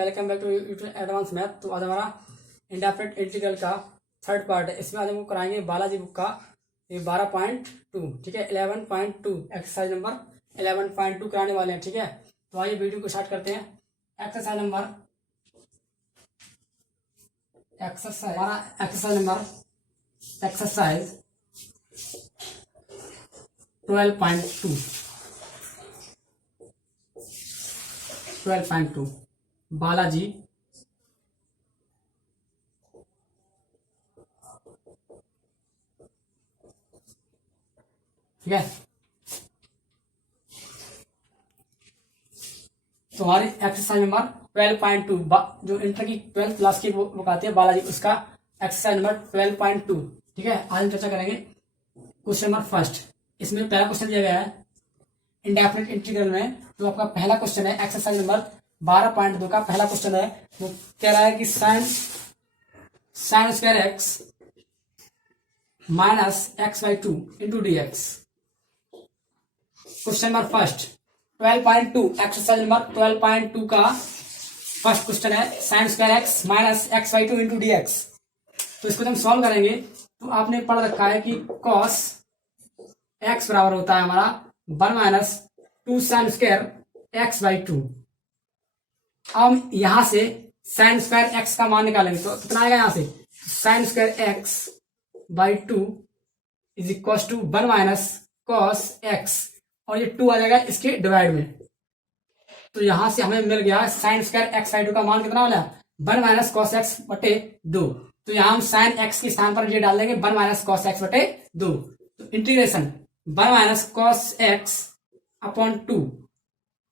Welcome back to YouTube advance maths. तो आज हमारा इंडेफिनिट इंटीग्रल का थर्ड पार्ट है। इसमें आज हम कराएंगे बालाजी बुक का ये 12.2, ठीक है, 11.2 एक्सरसाइज नंबर 11.2 कराने वाले हैं, ठीक है। तो आइए वीडियो को स्टार्ट करते हैं। एक्सरसाइज नंबर 12.2 बालाजी ठीक है। तो हमारी एक्सरसाइज नंबर 12.2 जो इंटर की 12th क्लास की बुक आती है बालाजी, उसका एक्सरसाइज नंबर 12.2, ठीक है। आज हम चर्चा करेंगे क्वेश्चन नंबर फर्स्ट। इसमें पहला क्वेश्चन दिया गया है इंडेफिनिट इंटीग्रल में। तो आपका पहला क्वेश्चन है एक्सरसाइज नंबर 12.2 का पहला क्वेश्चन है। वो कह रहा है कि sign square x minus X by two into D x. Question number first 12.2 exercise number 12.2 का फर्स्ट क्वेश्चन है sign square x minus X by two into D x. तो इसको हम सॉल्व करेंगे। तो आपने पढ़ रखा है कि कॉस एक्स बराबर होता है हमारा 1 minus 2 sign square x by to. अब यहां से साइन स्क्वायर एक्स का मान निकालेंगे तो कितना आएगा यहां से sine square x by two is equal to 1 minus cos x, और ये 2 आ जाएगा इसके डिवाइड में। तो यहां से हमें मिल गया sign square x by to का मान कितना वाला 1 माइनस कॉस एक्स बटे 2। तो यहां हम साइन एक्स के स्थान पर ये डाल देंगे 1 माइनस कॉस एक्स बटे 2। तो integration 1 minus cos X upon 2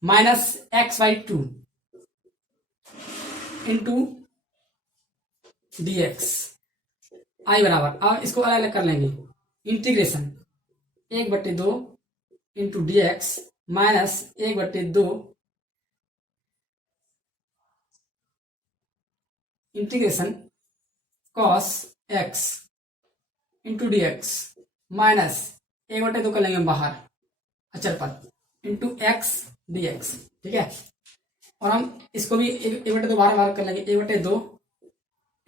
minus X by two into D x I बराबर, अब इसको अलग अलग कर लेंगे। Integration 1/2 into D x minus 1/2 integration cos X into D x minus 1/2 कर लेंगे बाहर अचर पद इंटू एक्स डी एक्स, ठीक है। और हम इसको भी 1/2 बार कर लेंगे 1/2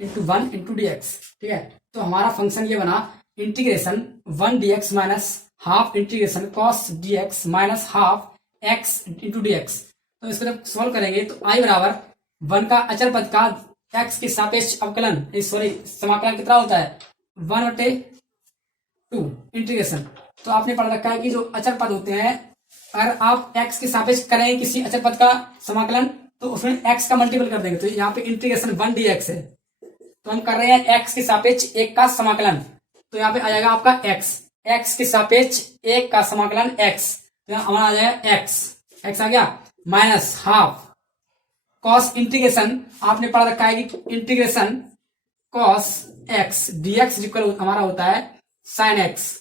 इंटू 1 इंटू डी एक्स, ठीक है। तो हमारा फंक्शन ये बना integration 1 D x minus half integration cos D x minus half x into D x. तो इसको जब सोल्व करेंगे तो आई बराबर 1 का अचर पद का एक्स के सापेक्ष अवकलन समाकलन कितना होता है 1/2 इंटीग्रेशन। तो आपने पढ़ रखा है कि जो अचर पद होते हैं अगर आप एक्स के सापेक्ष करें किसी अचर पद का समाकलन तो उसमें एक्स का मल्टीपल कर देंगे। तो यहाँ पे इंटीग्रेशन 1 डी एक्स है, तो हम कर रहे हैं एक्स के सापेक्ष 1 का समाकलन। तो यहाँ पे आ जाएगा आपका एक्स के सापेक्ष 1 का समाकलन एक्स, तो हमारा आ जाएगा एक्स आ गया माइनस हाफ कॉस इंटीग्रेशन आपने पढ़ रखा है कि integration cos x dx equal हमारा होता है साइन एक्स।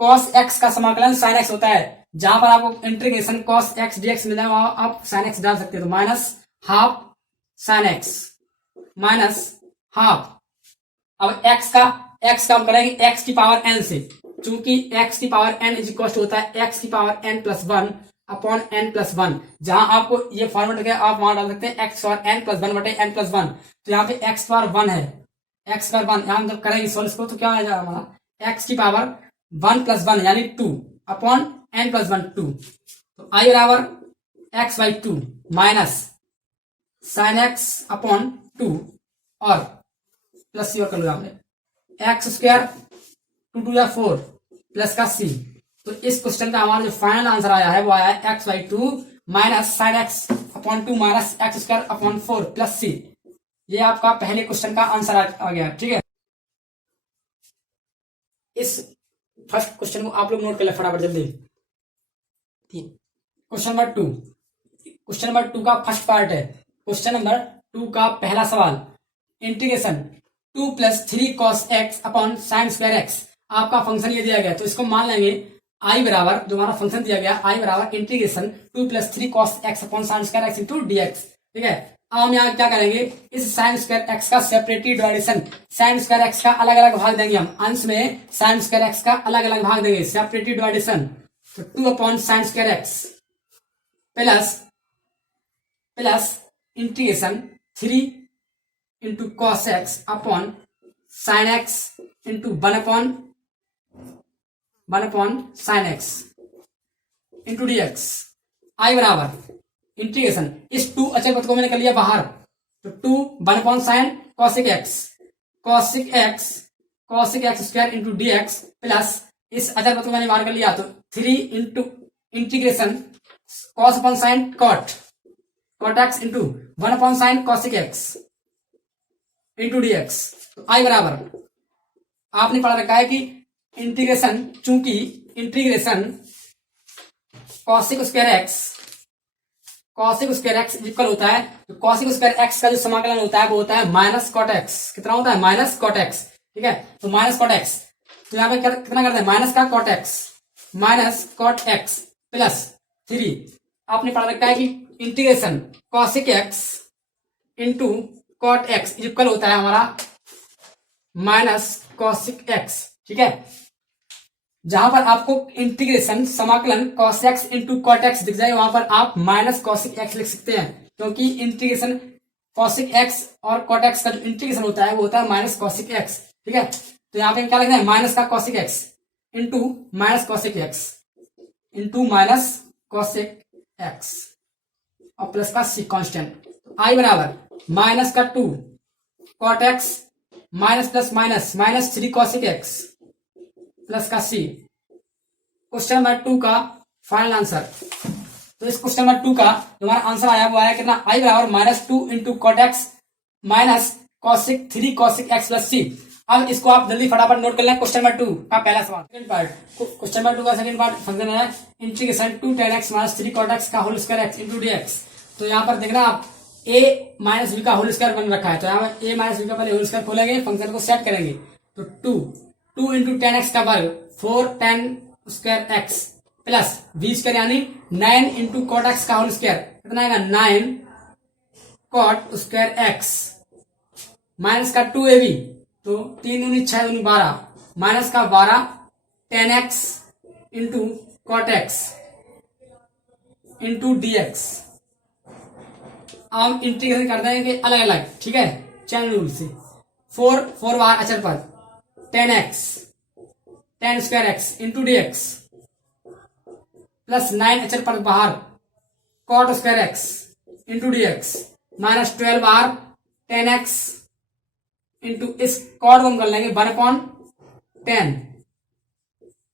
कॉस एक्स का समाकलन साइन एक्स होता है। जहां पर आपको इंटीग्रेशन कॉस एक्स डीएक्स मिल जाएगा आप साइन एक्स डाल सकते हो। तो minus half sine x minus half, अब एक्स का हम करेंगे एक्स की पावर एन से, चूंकि एक्स की पावर एन इज इक्वल होता है एक्स की power n plus 1 upon n plus 1। जहां आपको ये फॉर्मेट है आप वहां डाल सकते हैं एक्स पावर एन प्लस 1 बटे एन प्लस 1। तो यहाँ पे एक्स पावर 1 है, एक्स पावर 1 यहां जब करेंगे सोल्व को तो क्या आ जाएगा हमारा एक्स की पावर 1 प्लस 1 यानी 2 अपॉन एन प्लस 1 2। तो आई बराबर x by 2 minus sine X upon 2 और प्लस सी और कर लो एक्स स्क्वायर 2 2 या 4 प्लस का सी। तो इस क्वेश्चन का हमारा जो फाइनल आंसर आया है वो आया है X by 2 minus sine X upon 2 minus X square upon 4 plus C. ये आपका पहले क्वेश्चन का आंसर आ गया, ठीक है। इस फर्स्ट क्वेश्चन को आप लोग नोट कर ले फटाफट जल्दी। क्वेश्चन नंबर 2 का फर्स्ट पार्ट है। क्वेश्चन नंबर 2 का पहला सवाल integration 2 plus 3 cos X upon sine square x. आपका फंक्शन ये दिया गया तो इसको मान लेंगे आई बराबर जो हमारा फंक्शन दिया गया आई बराबर integration 2 plus 3 cos X upon sine square x into D x, ठीक है। अब हम यहाँ क्या करेंगे इस साइन स्क्वायर एक्स का सेपरेटली डिवाइडेशन, साइन स्क्वायर एक्स का अलग अलग भाग देंगे हम अंश में, साइन स्क्वायर एक्स का अलग अलग भाग देंगे सेपरेटली डिवाइडेशन। तो 2 upon sine square x plus integration 3 into cos X upon sine X into 1 upon sine X into D x. I बराबर इंटीग्रेशन, इस 2 अचर पद को मैंने कर लिया बाहर, तो 2 1 sine cosec x square into D x plus इस अचर पद को मैंने बाहर कर लिया, तो 3 into integration cos upon sine cot x into 1 sine cosec x into D x. तो आई बराबर आपने पढ़ा रखा है कि इंटीग्रेशन, चूंकि integration cosec square x equal होता है, तो कॉसिक स्क्वायर एक्स का जो समाकलन होता है वो होता है माइनस कॉट एक्स। कितना होता है? Minus cot x. ठीक है, तो माइनस कॉट एक्स, तो यहाँ पे कितना करते हैं? माइनस का कॉट एक्स प्लस 3। आपने पढ़ा रखा है कि integration cosec x into cot x equal होता है हमारा माइनस कॉसिक एक्स। ठीक है, जहां पर आपको इंटीग्रेशन समाकलन cos x into cot x दिख जाए वहां पर आप माइनस कॉसिक एक्स लिख सकते हैं, क्योंकि इंटीग्रेशन कॉसिक एक्स और कॉट एक्स का जो इंटीग्रेशन होता है वो होता है माइनस कॉसिक एक्स। ठीक है, तो यहाँ पे क्या लिखना है? माइनस का cosec x into minus cosec x into minus cosec x और प्लस का सी कॉन्स्टेंट। आई बराबर माइनस का 2 cot x minus plus minus minus 3 cosec x plus का सी। क्वेश्चन नंबर 2 का फाइनल आंसर। तो इस क्वेश्चन नंबर 2 का जो हमारा आंसर आया वो आया कितना? आई बराबर minus 2 into cot x minus cosec 3 cosec x plus C. अब इसको आप जल्दी फटाफट नोट कर लें। क्वेश्चन नंबर 2 का पहला सवाल, सेकंड पार्ट। क्वेश्चन नंबर 2 का सेकंड पार्ट फंक्शन है integration 2 tan x minus 3 cot x का whole square x into D x. तो यहाँ पर देखना आप a माइनस बी का होल स्क्वायर बन रखा है, तो यहाँ पर a माइनस बी का पहले होल स्क्वायर खोलेंगे, फंक्शन को सेट करेंगे, तो 2 इंटू टेन एक्स का वर्ग 4 tan square x plus B square यानी 9 इंटू कॉट एक्स का होल स्क्वायर। कितना आएगा? 9 कॉट स्क्वायर एक्स माइनस का 2ab, तो 3 दूनी 6 दूनी 12 माइनस का 12 tan x into cot x into D x. हम इंटीग्रेशन कर देंगे अलग अलग। ठीक है, चैन रूल से 4 बार अचर पर tan square x into D x plus 9 अचर पर बाहर cot square x into D x minus 12 बार tan एक्स इंटू इस कॉट को हम कर लेंगे 1/10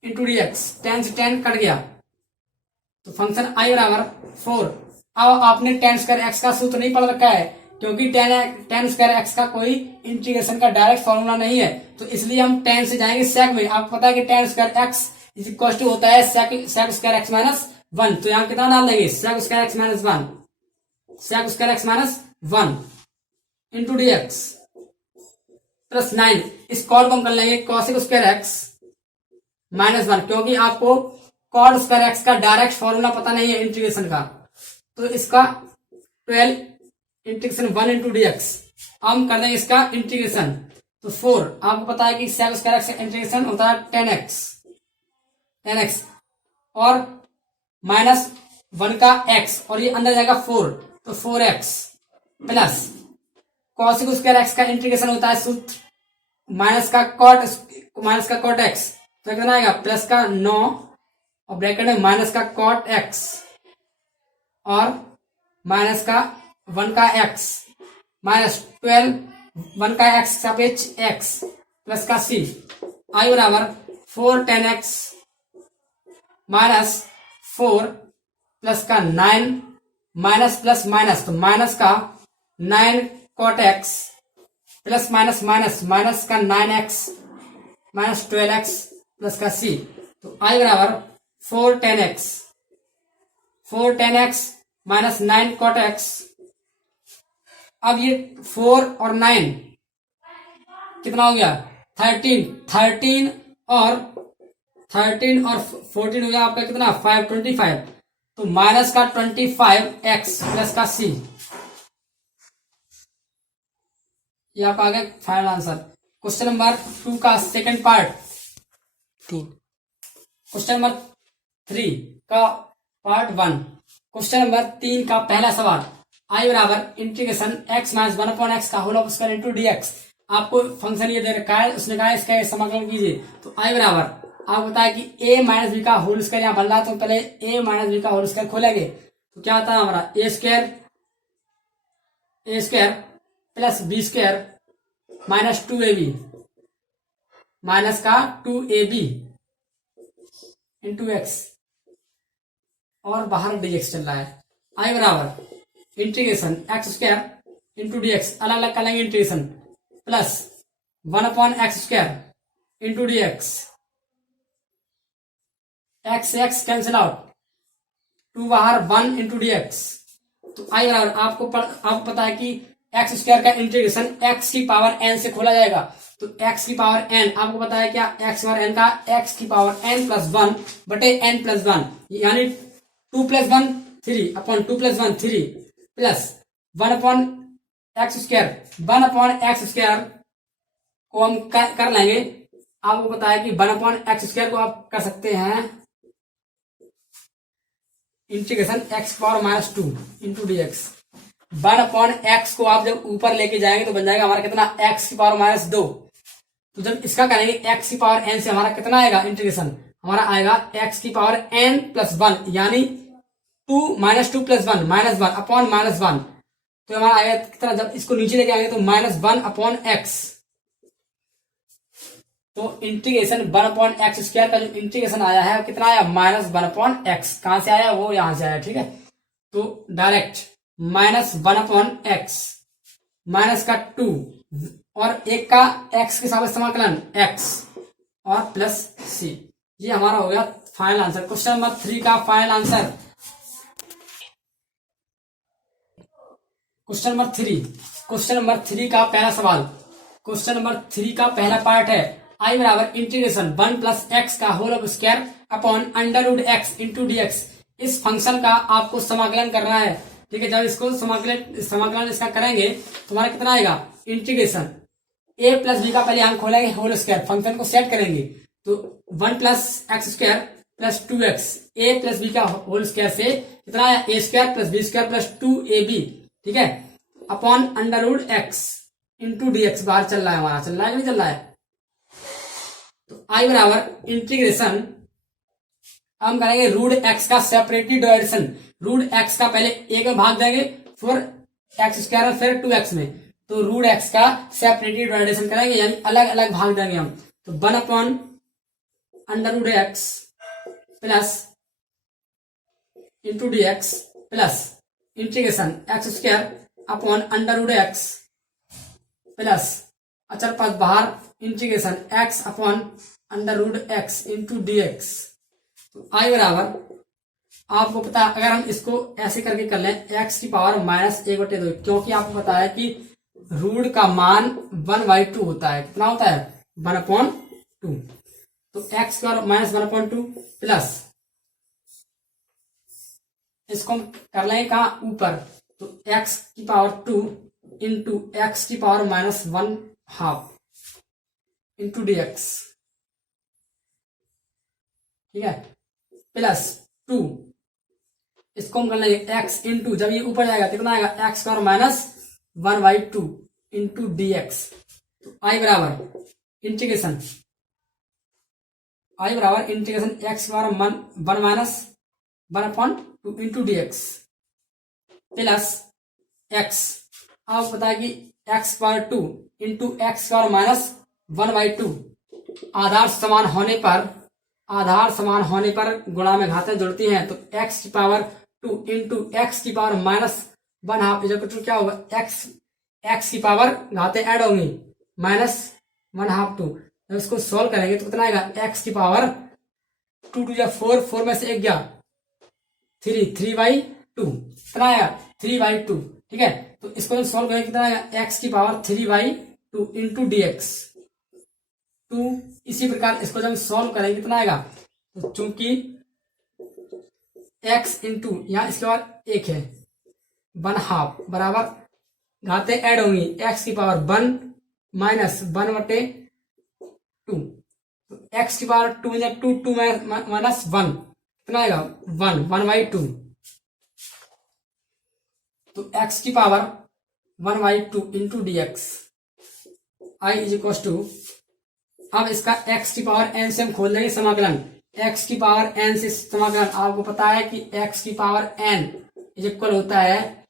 इंटू डी एक्स। 10 से 10 कट गया, तो फंक्शन आई बराबर 4। अब आपने tan स्क्वायर एक्स का सूत्र नहीं पढ़ रखा है, क्योंकि tan स्क्वायर एक्स का कोई इंटीग्रेशन का डायरेक्ट फॉर्मूला नहीं है, तो इसलिए हम tan से जाएंगे sec में। आपको पता है कि tan square x is equal to होता है sec स्क्वायर एक्स माइनस 1, तो यहाँ कितना डाल देंगे? sec square x minus 1 into D x plus 9। इस कॉल को हम कर लेंगे cosec स्क्वायर एक्स माइनस 1, क्योंकि आपको कॉट स्क्वायर एक्स का डायरेक्ट फॉर्मूला पता नहीं है इंटीग्रेशन का, तो इसका 12 इंटीग्रेशन 1 इंटू डी एक्स। हम कर देंगे इसका इंटीग्रेशन, तो 4। आपको पता है कि sec स्क्वायर एक्स का इंटीग्रेशन होता है 10x और माइनस 1 का x और ये अंदर जाएगा 4, तो 4x plus cosec square x का इंटीग्रेशन होता है सूत्र माइनस का cot x, तो कितना आएगा? प्लस का 9 और ब्रैकेट में माइनस का cot x और माइनस का 1 का x माइनस 12 1 का x सापेक्ष x प्लस का c। आई बराबर 4 tan x माइनस 4 प्लस का 9 माइनस प्लस माइनस, तो माइनस का 9 cot x plus minus minus minus का 9x माइनस 12x प्लस का c। तो आई बराबर 4 tan x minus 9 cot x। अब ये 4 और 9 कितना हो गया? 13 और 14 हो गया आपका कितना? 25, तो माइनस का 25x प्लस का c। ये आपका आ गया फाइनल आंसर। क्वेश्चन नंबर 2 का सेकंड पार्ट 3। क्वेश्चन नंबर 3 का पार्ट 1। क्वेश्चन नंबर 3 का पहला सवाल, आई बराबर इंटीग्रेशन x माइनस 1/x का होल स्क्वायर इंटू dx। आपको फंक्शन ये दे रखा है, उसने कहा इसका समाकलन कीजिए। तो आई बराबर आपको बताया कि a माइनस बी का होल स्क्वायर यहाँ बन रहा है, तो पहले a माइनस बी का होल स्क्वायर खोलेंगे तो क्या आता है हमारा A square plus B square minus 2ab minus का 2ab इंटू एक्स और बाहर dx चल रहा है। आई बराबर integration x square into dx, अलग अलग कर लेंगे integration, plus 1/x square into dx, x से एक्स कैंसिल आउट, 2 बाहर 1 इंटू dx। तो आई बराबर आपको पता है कि एक्स स्क्वायर का इंटीग्रेशन एक्स की पावर n से खोला जाएगा। तो x की पावर n आपको पता है क्या, x पावर n का x की पावर n प्लस 1 बटे n प्लस 1, यानी 2 plus 1 3 upon 2 plus 1 3 plus 1/x square 1/x square को हम कर लेंगे। आपको पता है कि 1/x स्क्वायर को आप कर सकते हैं integration x power minus 2 into dx। 1/x को आप जब ऊपर लेके जाएंगे तो बन जाएगा हमारा कितना, x की पावर माइनस 2। तो जब इसका करेंगे x की पावर n से हमारा कितना आएगा इंटीग्रेशन, हमारा आएगा x की पावर n प्लस 1, यानी 2 minus 2 plus 1 minus 1 upon minus 1। तो हमारा आएगा कितना, जब इसको नीचे लेके आएंगे तो माइनस 1 अपॉन x। तो इंटीग्रेशन 1/x स्क्वायर का जो इंटीग्रेशन आया है कितना आया, माइनस 1/x। कहां से आया, वो यहां से आया, ठीक है। तो डायरेक्ट माइनस 1/x माइनस का 2 और एक का x के साथ समाकलन x और प्लस c। ये हमारा हो गया फाइनल आंसर। क्वेश्चन नंबर 3 का फाइनल आंसर। क्वेश्चन नंबर 3 का पहला सवाल। क्वेश्चन नंबर 3 का पहला पार्ट है आई बराबर इंटीग्रेशन 1 प्लस एक्स का whole square upon under root x into dx। इस फंक्शन का आपको समाकलन करना है, ठीक है। जब इसको समाकलन इसका करेंगे तो हमारा कितना आएगा, इंटीग्रेशन a प्लस बी का पहले हम खोलेंगे होल स्क्वायर, फंक्शन को सेट करेंगे तो 1 plus x square plus 2x, a plus b का होल स्क्वायर से कितना आया, a square plus B square plus 2ab, ठीक है, upon under root x into dx। बाहर चल रहा है हमारा, चल रहा है कि नहीं चल रहा है। तो आई बराबर इंटीग्रेशन हम करेंगे रूट एक्स का सेपरेटली डिवाइडेशन। रूट एक्स का पहले एक में भाग देंगे, फिर एक्स स्क्वायर फिर 2x में, तो रूट एक्स का सेपरेटली डिवाइडेशन करेंगे, यानी अलग अलग भाग देंगे हम। तो 1 under root x plus into dx plus integration x square upon under root x plus अचर पद बाहर integration x upon under root x into dx। तो आई बराबर आपको पता है, अगर हम इसको ऐसे करके कर लें x की पावर माइनस 1/2, क्योंकि आपको पता है कि रूट का मान 1/2 होता है। कितना होता है, 1/2। तो x का माइनस 1/2 प्लस इसको हम कर लेंगे कहा, ऊपर। तो x की पावर 2 इंटू एक्स की पावर माइनस 1/2 इंटू dx, ठीक है, प्लस 2 इसको हम कर लेंगे x इंटू, जब ये ऊपर जाएगा कितना आएगा, x power minus 1/2 into dx। तो आई बराबर integration x power 1 minus 1/2 into dx plus x। आपको पता है कि x power 2 into x power minus 1/2 आधार समान होने पर गुणा में घातें जुड़ती हैं। तो x की पावर 2 इंटू एक्स की पावर माइनस 1/2 क्या होगा, x की पावर घातें ऐड होंगी माइनस 1/2। जब इसको सॉल्व करेंगे तो कितना आएगा, x की पावर 2 2 या 4, 4 में से 1 गया 3/2, कितना आएगा 3/2, ठीक है। तो इसको जब सॉल्व करेंगे कितना आएगा, x की पावर 3/2 इंटू dx 2। इसी प्रकार इसको जब सॉल्व करेंगे कितना आएगा, तो चूंकि x इंटू यहां इसके बाद 1 है 1/2 बराबर घातें ऐड होंगी, x की पावर 1 माइनस 1/2। तो x की पावर 2 2 माइनस 1 कितना आएगा, 1/2। तो एक्स की power 1/2 into D x I is equal to, अब इसका x की पावर n से हम खोल देंगे समाकलन, x की पावर n से समाकलन, आपको पता है कि x की पावर n इज इक्वल होता है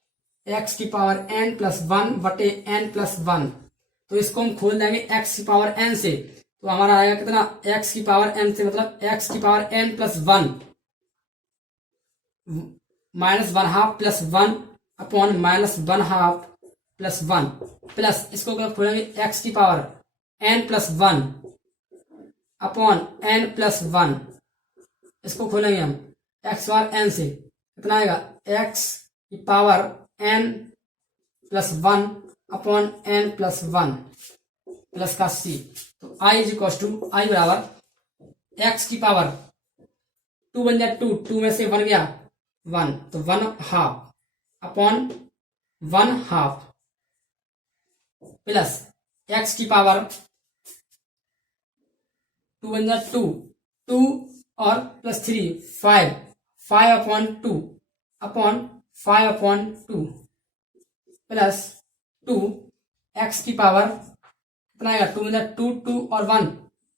x की पावर n प्लस 1 बटे n प्लस 1। तो इसको हम खोल देंगे x की पावर n से, तो हमारा आएगा कितना, x की पावर n से मतलब x की power n plus 1 minus 1/2 plus 1 upon minus 1/2 plus 1 plus इसको खोलेंगे x की power n plus 1 upon n plus 1, इसको खोलेंगे हम x बार n से, कितना आएगा x की power n plus 1 upon n plus 1 plus का c। तो i इज इक्व टू, आई बराबर x की पावर 2 बन जाए 2, 2 में से 1 गया 1, तो 1/2 अपॉन 1/2 प्लस x की पावर 2 बन जाए 2, 2 और प्लस 3 5, 5/2 अपॉन 5/2 प्लस 2 x की पावर कितना आएगा, 2 बन जाए 2, 2 और 1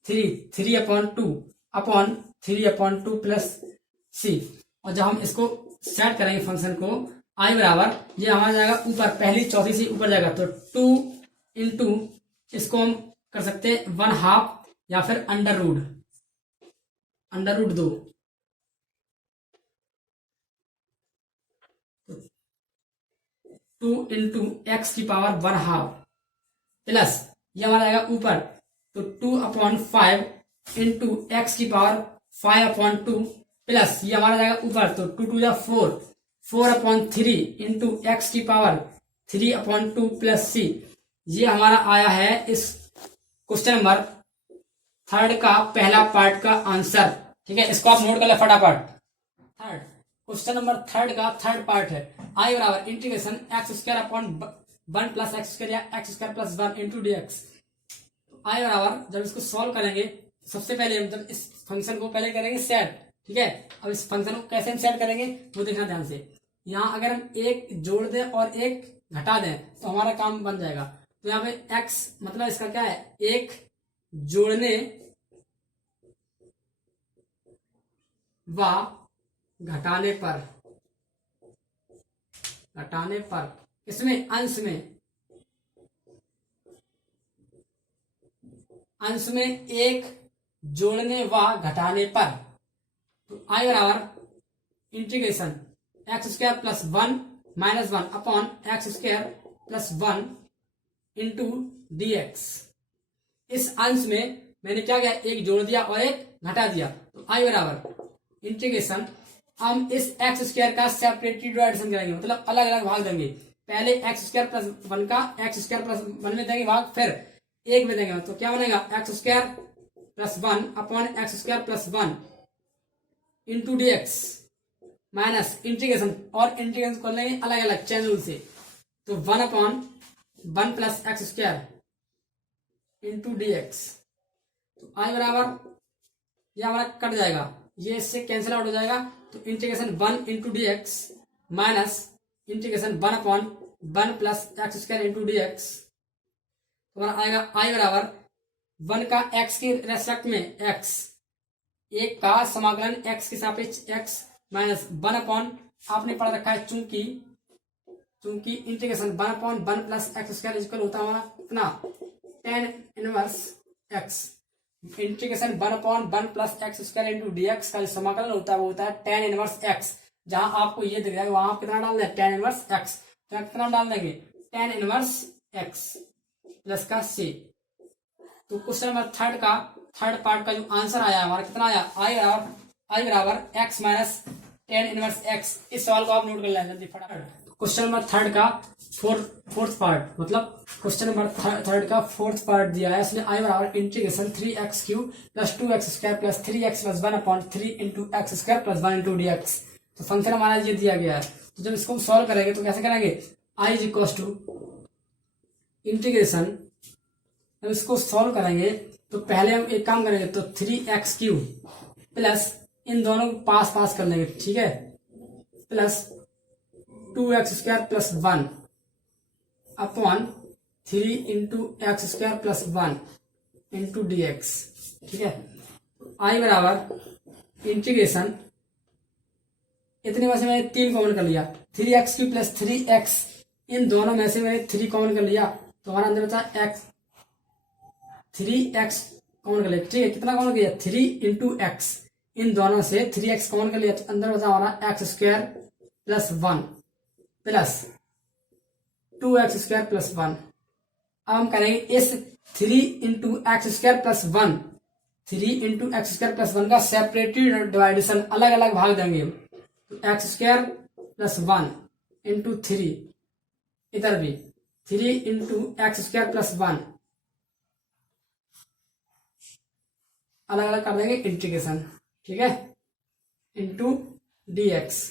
3, 3/2 अपॉन 3/2 प्लस c। और जब हम इसको सेट करेंगे फंक्शन को, i बराबर ये हमारा जाएगा ऊपर, पहली चौथी से ऊपर जाएगा, तो 2 इंटू इसको हम कर सकते हैं 1/2 या फिर अंडर रूट 2, 2 इंटू एक्स की पावर 1/2 प्लस ये हमारा आएगा ऊपर, तो 2/5 इंटू एक्स की पावर 5/2 प्लस ये हमारा जाएगा ऊपर, तो 2 2 4, 4/3 इंटू एक्स की पावर 3/2 प्लस c। ये हमारा आया है इस क्वेश्चन नंबर 3 का पहला पार्ट का आंसर। ठीक है, इसको आप नोट कर ले फटाफट। थर्ड क्वेश्चन नंबर 3 का थर्ड पार्ट है, आई बराबर integration x square upon 1 plus x square या X square plus 1 into D x. I बराबर जब इसको सॉल्व करेंगे, सबसे पहले हम जब इस फंक्शन को पहले करेंगे सेट। ठीक है, अब इस फंक्शन को कैसे हम सेट करेंगे वो देखना ध्यान से। यहाँ अगर हम एक जोड़ दें और एक घटा दें तो हमारा काम बन जाएगा। तो यहाँ पे x मतलब इसका क्या है, एक जोड़ने व घटाने पर इसमें अंश में एक जोड़ने व घटाने पर, तो आई बराबर integration x square plus 1 minus 1 upon x square plus 1 into D x. इस अंश में मैंने क्या किया, एक जोड़ दिया और एक घटा दिया, तो आई बराबर इंटीग्रेशन, हम इस एक्स स्क्वायर का सेपरेटली डिवाइडेशन करेंगे, मतलब अलग अलग भाग देंगे। पहले एक्स स्क्वायर प्लस 1 का एक्स स्क्वायर प्लस 1 में देंगे भाग, फिर एक में देंगे, तो क्या बनेगा x square plus 1 upon x square plus 1 into D x minus integration, और इंटीग्रेशन कर लेंगे अलग अलग चेन रूल से, तो 1/1 plus x square into D x. तो आई बराबर ये हमारा कट जाएगा, ये इससे कैंसिल आउट हो जाएगा, तो integration 1 into D x minus integration 1/1 plus x square into D x. हमारा आएगा आई बराबर 1 का x के रेस्पेक्ट में x, एक का समाकलन x के सापेक्ष x माइनस 1/, आपने पढ़ रखा है चूंकि integration 1/1 plus x square equal होता है कितना, tan inverse x। Integration 1/1 plus x square into D x का जो समाकलन होता है वो होता है tan इनवर्स x। जहां आपको ये दिख जाएगा वहां आप कितना डाल दें, tan इनवर्स x, तो कितना डाल देंगे tan इनवर्स x प्लस का c। तो क्वेश्चन नंबर 3 का थर्ड पार्ट का जो आंसर आया हमारा कितना आया, आई बराबर x minus tan inverse x। इस सवाल को आप नोट कर लें जल्दी फटाफट। क्वेश्चन नंबर 3 का फोर्थ पार्ट, मतलब क्वेश्चन नंबर 3 का फोर्थ पार्ट दिया है, इसलिए आई बराबर integration 3x³ plus 2x square plus 3x plus 1/3 into x square plus 1 into D x. तो फंक्शन हमारा ये दिया गया है, तो जब इसको सॉल्व करेंगे तो कैसे करेंगे, I is equal to integration, जब इसको सॉल्व करेंगे तो पहले हम एक काम करेंगे, तो 3x³ प्लस इन दोनों को पास कर लेंगे, ठीक है, plus 2x² plus 1 upon 3 into x² plus 1 into dx। ठीक है, आई बराबर इंटीग्रेशन, इतने में से मैंने 3 कॉमन कर लिया, 3x³ प्लस 3x, इन दोनों में से मैंने 3 कॉमन कर लिया तो हमारा अंदर बचा x, 3x कॉमन कर लिया। ठीक है, कितना कॉमन किया, 3 इंटू एक्स, इन दोनों से 3x कॉमन कर लिया तो अंदर बचा हमारा x² plus 1 plus 2x² plus 1। अब हम करेंगे इस 3 into x² plus 1, 3 into x² plus 1 का सेपरेटेड डिवाइडेशन, अलग अलग भाग देंगे। तो x² प्लस 1 इंटू 3, इधर भी 3 इंटू x² प्लस 1, अलग अलग कर देंगे इंटीग्रेशन। ठीक है, इंटू dx।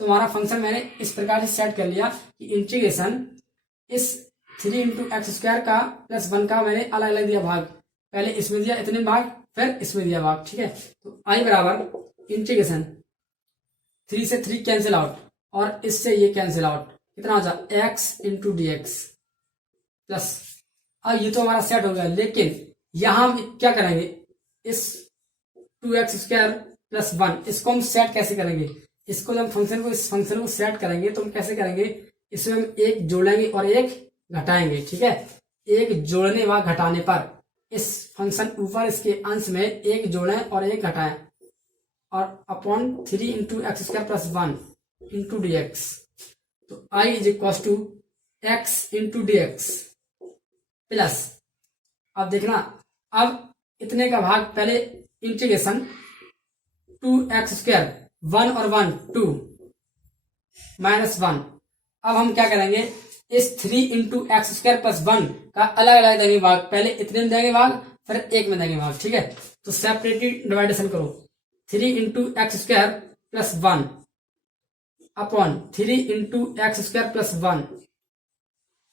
तो हमारा फंक्शन मैंने इस प्रकार से सेट कर लिया कि इंटीग्रेशन इस 3 इंटू x² का प्लस 1 का मैंने अलग अलग दिया भाग, पहले इसमें दिया इतने भाग, फिर इसमें दिया भाग। ठीक है, तो आई बराबर इंटीग्रेशन 3 से 3 कैंसिल आउट और इससे ये कैंसिल आउट, कितना हो जाए x इंटू dx प्लस। अब ये तो हमारा सेट हो गया, लेकिन यहां हम क्या करेंगे, इस 2x² प्लस 1 इसको हम सेट कैसे करेंगे, इसको जब फंक्शन को, इस फंक्शन को सेट करेंगे तो हम कैसे करेंगे, इसमें हम एक जोड़ेंगे और एक घटाएंगे। ठीक है, एक जोड़ने व घटाने पर इस फंक्शन ऊपर इसके अंश में एक जोड़ें और एक घटाएं, और upon 3 into x² plus 1 into dx। तो i is equal to x into dx plus, अब देखना, अब इतने का भाग पहले इंटीग्रेशन 2x², 1 और 1 2 माइनस 1। अब हम क्या करेंगे, इस 3 इंटू x² प्लस 1 का अलग अलग देंगे भाग, पहले इतने में देंगे भाग, फिर एक में देंगे भाग। ठीक है, तो सेपरेटेड डिवाइडेशन करो, 3 into x² plus 1 upon 3 into x² plus 1।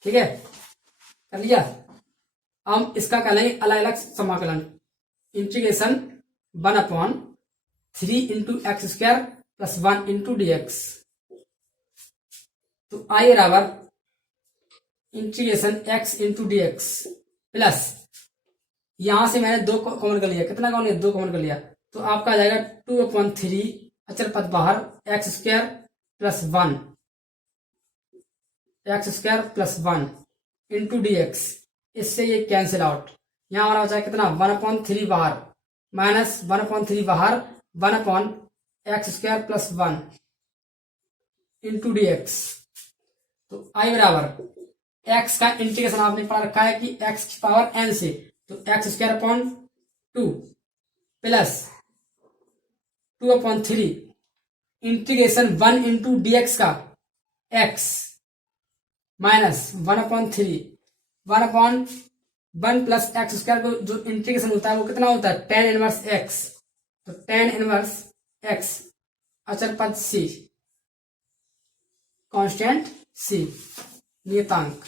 ठीक है, कर लिया। हम इसका कर लेंगे अलग अलग समाकलन, integration 1 upon 3 into x² plus 1 into dx। तो आई बराबर integration x into dx plus, यहां से मैंने 2 कॉमन कर लिया, कितना कॉमन लिया, 2 कॉमन कर लिया, तो आपका आ जाएगा 2/3 अचर पद बाहर x² plus 1, x² plus 1 into dx, इससे ये कैंसिल आउट, यहां हमारा बचा कितना 1/3 बाहर माइनस 1/3 बाहर 1/x² प्लस 1 इंटू dx। तो आई बराबर x का इंटीग्रेशन आपने पढ़ा रखा है कि x की पावर n से, तो x² 2 plus 2/3 integration 1 into dx का x माइनस 1/3 1/1 प्लस x² को जो इंटीग्रेशन होता है वो कितना होता है, tan इनवर्स x। तो tan इनवर्स x अचर पद c, कांस्टेंट c, नियतांक।